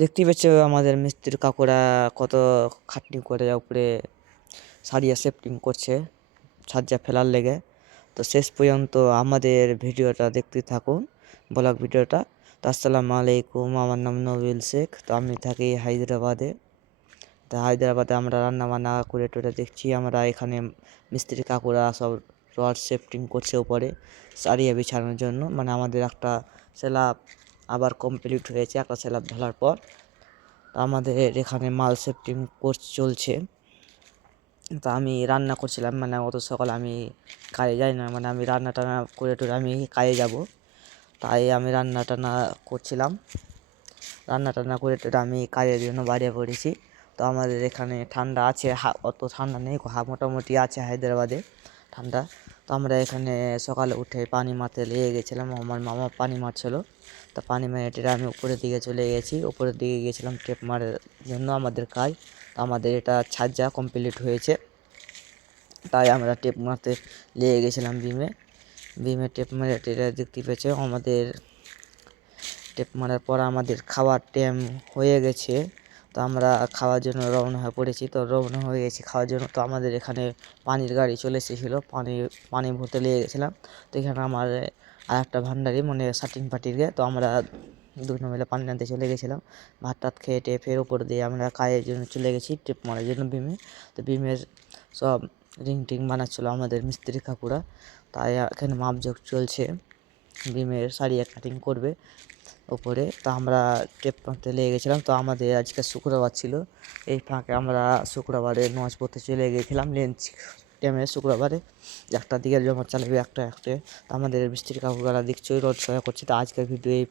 দেখতেই পাচ্ছ আমাদের মিস্ত্রি কাকুরা কত খাটনি করে উপরে সারিয়া সেফটিং করছে সাজ্জা ফেলার লেগে। তো শেষ পর্যন্ত আমাদের ভিডিওটা দেখতে থাকুন, ব্লগ ভিডিওটা। তো আসসালামু আলাইকুম, আমার নাম নবিল শেখ। তো আমি থাকি হায়দ্রাবাদে। তো হায়দ্রাবাদে আমরা রান্না বান্না করে টোরে দেখছি। আমরা এখানে মিস্ত্রি কাকুরা সব রড সেফটিং করছে উপরে সারিয়া বিছানোর জন্য। মানে আমাদের একটা স্ল্যাব আবার কমপ্লিট হয়েছে একটা স্ল্যাব ঢালার পর। আমাদের এখানে মাল সেফটিং কোর্স চলছে। তো আমি রান্না করছিলাম, মানে অত সকালে আমি কাজে যাই না, মানে আমি রান্না টান্না করে টরে আমি কাজে যাব, তাই আমি রান্না টান্না করছিলাম। রান্না টান্না করে টরে আমি কাজের জন্য বাইরে পড়েছি। তো আমাদের এখানে ঠান্ডা আছে, অত ঠান্ডা নেই, মোটামুটি আছে হায়দ্রাবাদে ঠান্ডা। তো আমরা এখানে সকালে উঠে পানি মারতে লেগে গেছিলাম, আমার মামা পানি মারছিল। তো পানি মেরে টেরে আমি উপরের দিকে চলে গেছি, উপরের দিকে গিয়েছিলাম টেপ মারার জন্য আমাদের কাজ। তো আমাদের এটা ছাজ্জা কমপ্লিট হয়েছে, তাই আমরা টেপ মারতে লেগে গেছিলাম বিমে টেপ মেরে টেরে দেখতে পেয়েছে। আমাদের টেপ মারার পর আমাদের খাওয়ার টাইম হয়ে গেছে। তো আমরা খাওয়ার জন্য রওনা হয়ে পড়েছি। তো রওনা হয়ে গেছি খাওয়ার জন্য। তো আমাদের এখানে পানির গাড়ি চলে এসেছিলো, পানি ভরতে লেগে গেছিলাম। তো এখানে আমার আর একটা ভান্ডারি মানে সাটিন পাটির গে। তো আমরা দুজন মিলে পানি আনতে চলে গেছিলাম। ভাত টাত খেয়ে টেয়ে ফের উপর দিয়ে আমরা কাজের জন্য চলে গেছি টেপ মারার জন্য বিমে। তো বিমের সব রিং টিং বানাচ্ছিলো আমাদের মিস্ত্রি কাকুরা, তাই এখানে মাপজোক চলছে, বিমের সারিয়া কাটিং করবে ওপরে। তো আমরা টেপ মারতে লেগে গেছিলাম। তো আমাদের আজকে শুক্রবার ছিল, এই ফাঁকে আমরা শুক্রবারে নামাজ পড়তে চলে গিয়েছিলাম লেন্স টাইমে। শুক্রবারে একটা দিকে জমা চালাবে একটা। তো আমাদের মিস্ত্রি কাকুরা দেখছি রোড সহায় করছে। তো আজকের ভিডিও এই